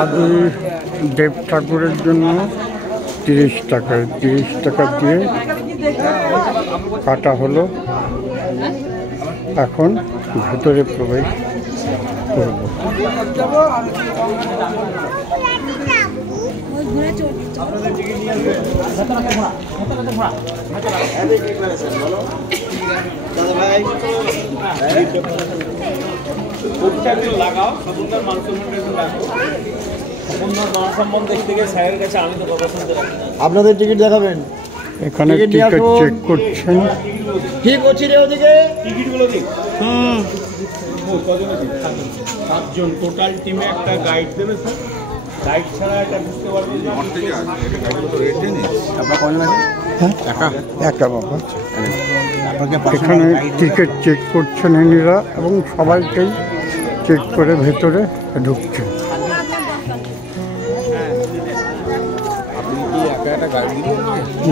আদি দেব ঠাকুরের জন্য 30 টাকা দিয়ে কাটা হলো। এখন ভেতরে প্রবেশ করব। আপনাদের টিকিট দেখাবেন, এখানে টিকিট চেক করছেন। ঠিক আছে রে ওদিকে টিকিটগুলো দিন। সাতজন টোটাল টিমে একটা গাইড দেবে স্যার। গাইড ছাড়া এটা বুঝতে পারবেন না। আপনার কজন আছে? একা বাবা। এখানে টিকিট চেক করছেন এনারা এবং সবাইকেই চেক করে ভেতরে ঢুকছে।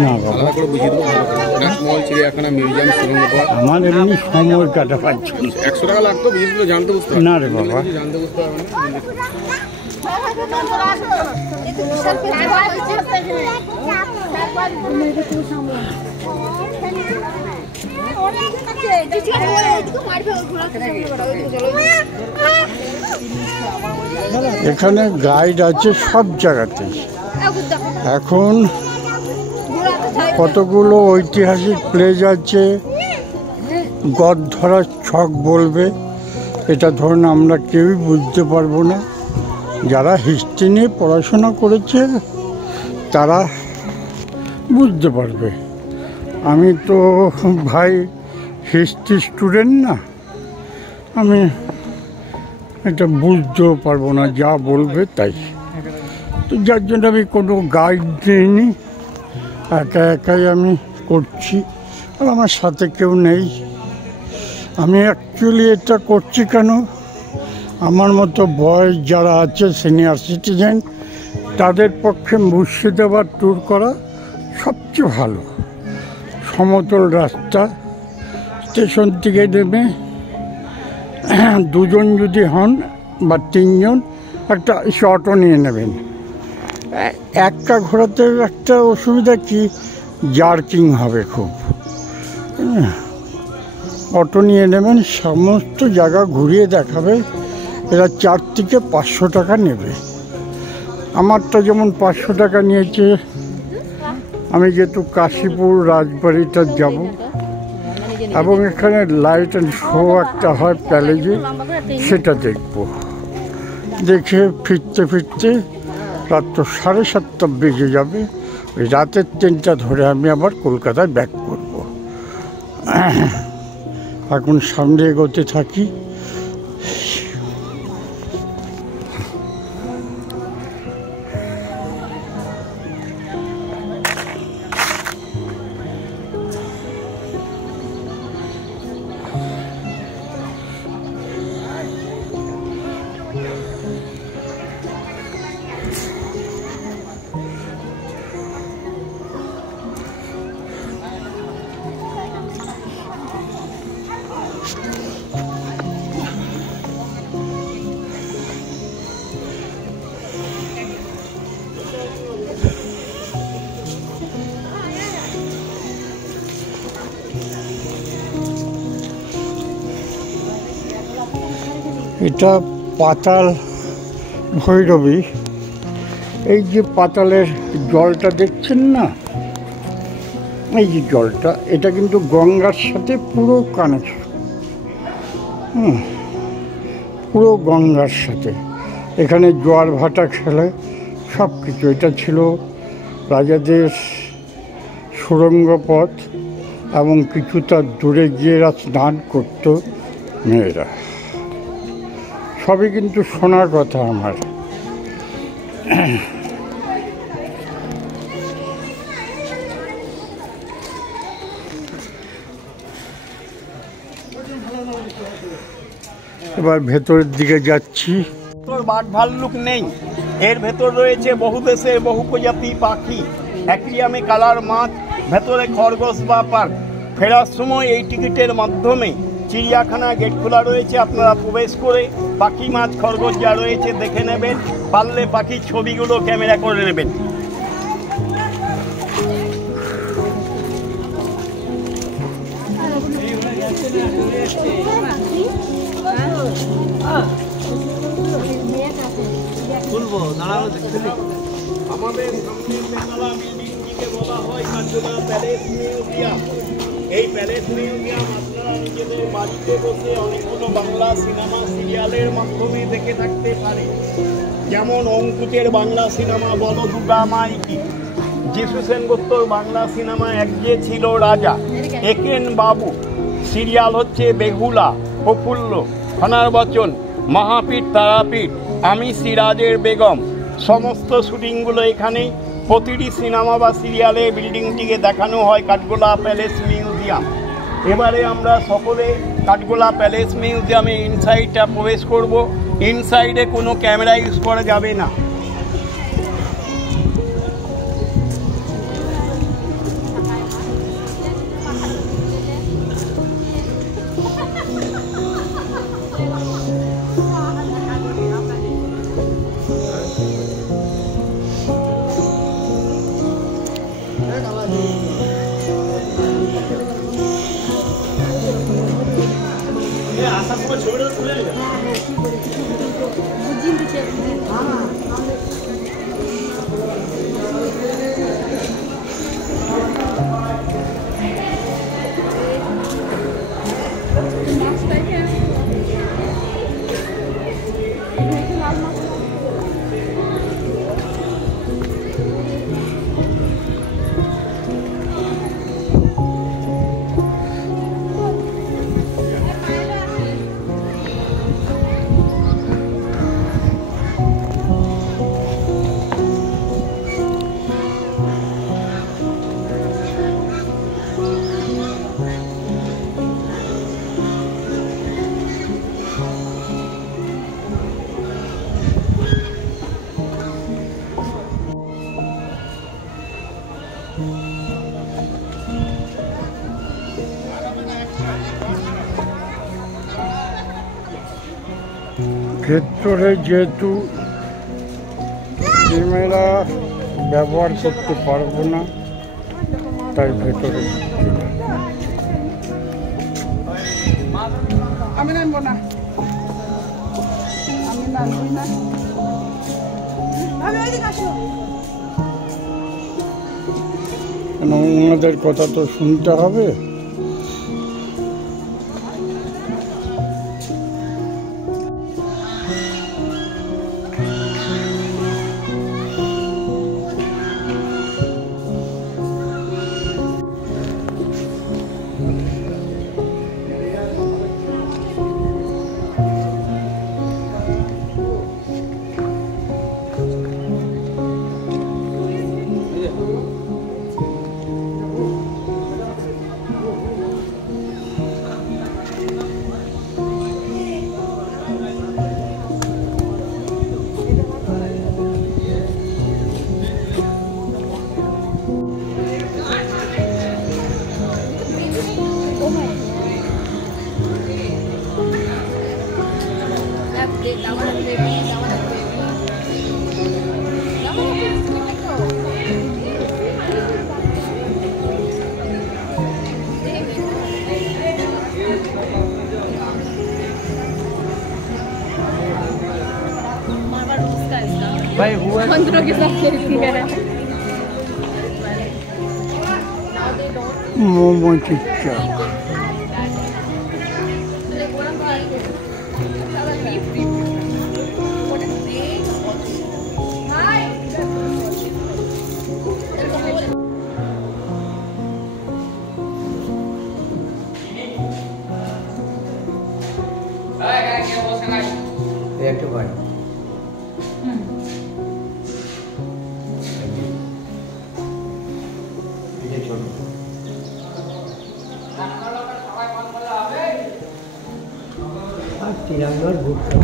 না বাবা, আমার এমনি সময় কাটা পাচ্ছি। 100 টাকা লাগতো জিনিসগুলো জানতে বুঝতে না রে বাবা, জানতে বুঝতে পারবেন এখানে গাইড আছে সব জায়গাতেই। এখন কতগুলো ঐতিহাসিক প্লেস আছে, গদ ধরার ছক বলবে, এটা ধরুন আমরা কেউই বুঝতে পারবো না। যারা হিস্ট্রি নিয়ে পড়াশোনা করেছে তারা বুঝতে পারবে। আমি তো ভাই হিস্ট্রি স্টুডেন্ট না, আমি এটা বুঝতেও পারবো না, যা বলবে তাই। তো যার জন্য আমি কোনো গাইড নিইনি, একা একাই আমি করছি, আর আমার সাথে কেউ নেই। আমি অ্যাকচুয়ালি এটা করছি কেন, আমার মতো বয়স যারা আছে সিনিয়র সিটিজেন, তাদের পক্ষে মুর্শিদাবাদ ট্যুর করা সবচেয়ে ভালো। সমতল রাস্তা, স্টেশন থেকে নেমে দুজন যদি হন বা তিনজন, একটা অটো নিয়ে নেবেন। একা ঘোরাতে একটা অসুবিধা কি, জার্কিং হবে খুব। অটো নিয়ে নেবেন, সমস্ত জায়গা ঘুরিয়ে দেখাবে। এরা 4 থেকে 500 টাকা নেবে। আমারটা যেমন 500 টাকা নিয়েছে। আমি যেহেতু কাশীপুর রাজবাড়িটা যাব, এবং এখানে লাইট অ্যান্ড শো একটা হয় প্যালেজে, সেটা দেখব। দেখে ফিরতে ফিরতে রাত তো 7:30 বেজে যাবে। ওই রাতের ট্রেনটা ধরে আমি আবার কলকাতায় ব্যাক করব। এখন সামনে এগোতে থাকি। এটা পাতাল ভৈরবী। এই যে পাতালের জলটা দেখছেন না, এই যে জলটা, এটা কিন্তু গঙ্গার সাথে পুরো কানেকশন। পুরো গঙ্গার সাথে। এখানে জোয়ার ভাটা খেলে সব কিছু। এটা ছিল রাজাদের সুড়ঙ্গ পথ, এবং কিছুটা দূরে গিয়ে এরা স্নান করতো মেয়েরা। সবই কিন্তু শোনার কথা আমার। এবার ভেতরের দিকে যাচ্ছি। বাঘ ভাল্লুক নেই, এর ভেতর রয়েছে বহু দেশের বহু প্রজাতি পাখি, অ্যাকুয়ারিয়ামে কালার মাছ, ভেতরে খরগোশ বা পার্ক। ফেরার সময় এই টিকিটের মাধ্যমে চিড়িয়াখানা গেট খোলা রয়েছে, আপনারা প্রবেশ করে পাখি মাছ খরগোশ যা রয়েছে দেখে নেবেন, পারলে পাখির ছবিগুলো ক্যামেরা করে নেবেন। আমাদের সামনে তেতলা বিল্ডিংটিকে বলা হয় কাঞ্চনা প্যালেস মিউজিয়াম। এই প্যালেস মিউজিয়াম আপনারা নিজেদের বাড়িতে বসে অনেকগুলো বাংলা সিনেমা সিরিয়ালের মাধ্যমে দেখে থাকতে পারে, যেমন অঙ্কুশের বাংলা সিনেমা বলো দুর্গা মাইকি, যিশু সেনগুপ্তর বাংলা সিনেমা এক যে ছিল রাজা, একেন বাবু সিরিয়াল হচ্ছে বেহুলা, প্রফুল্ল, খনার বচন, মহাপীঠ তারাপীঠ, আমি সিরাজের বেগম। সমস্ত শুটিংগুলো এখানেই। প্রতিটি সিনেমা বা সিরিয়ালে বিল্ডিংটিকে দেখানো হয় কাঠগোলা প্যালেস মিউজিয়াম। এবারে আমরা সকলে কাঠগোলা প্যালেস মিউজিয়ামে ইনসাইডটা প্রবেশ করব। ইনসাইডে কোনো ক্যামেরা ইউজ করা যাবে না। আসার সময় ছবিটা তুলে নিলে ভেতরে যেহেতু ক্যামেরা ব্যবহার করতে পারবো না, তাই ভেতরে ঢুকছি না। আমি নামবো না, আমি নামবি না, আমি ওইদিকে আসো। কেন ওনাদের কথা তো শুনতে হবে। भाई हुआ मंत्रों के साथ खेलती है। মোমো টিক্কা একটু পাই ছোট আর তিরাঙ্গার ভুট্টা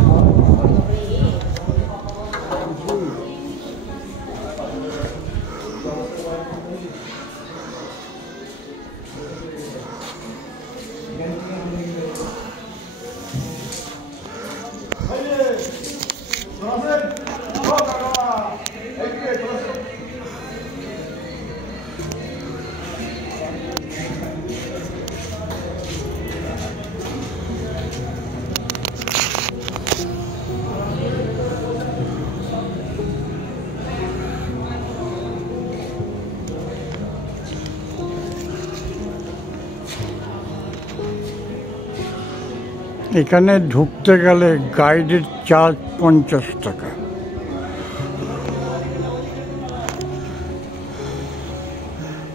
এখানে ঢুকতে গেলে গাইডের চার্জ 50 টাকা।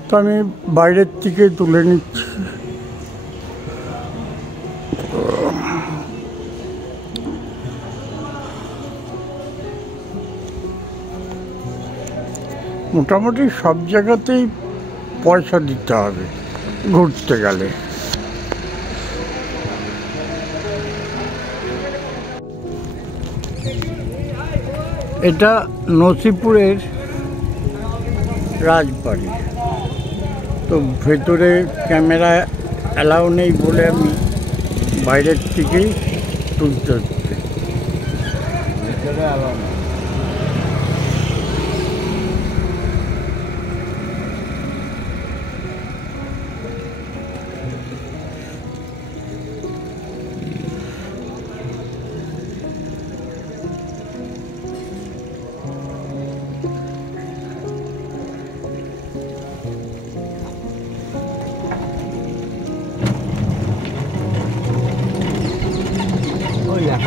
তো আমি বাইরের থেকে তুলে নিচ্ছি। মোটামুটি সব জায়গাতেই পয়সা দিতে হবে ঘুরতে গেলে। এটা নসিপুরের রাজবাড়ি। তো ভেতরে ক্যামেরা অ্যালাউ নেই বলে আমি বাইরের থেকেই তুলতে হচ্ছে।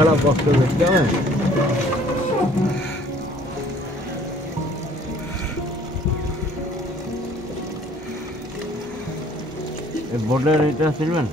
লেখাটা বক্স দেখতে হবে বোর্ডের এটা ছিলবেন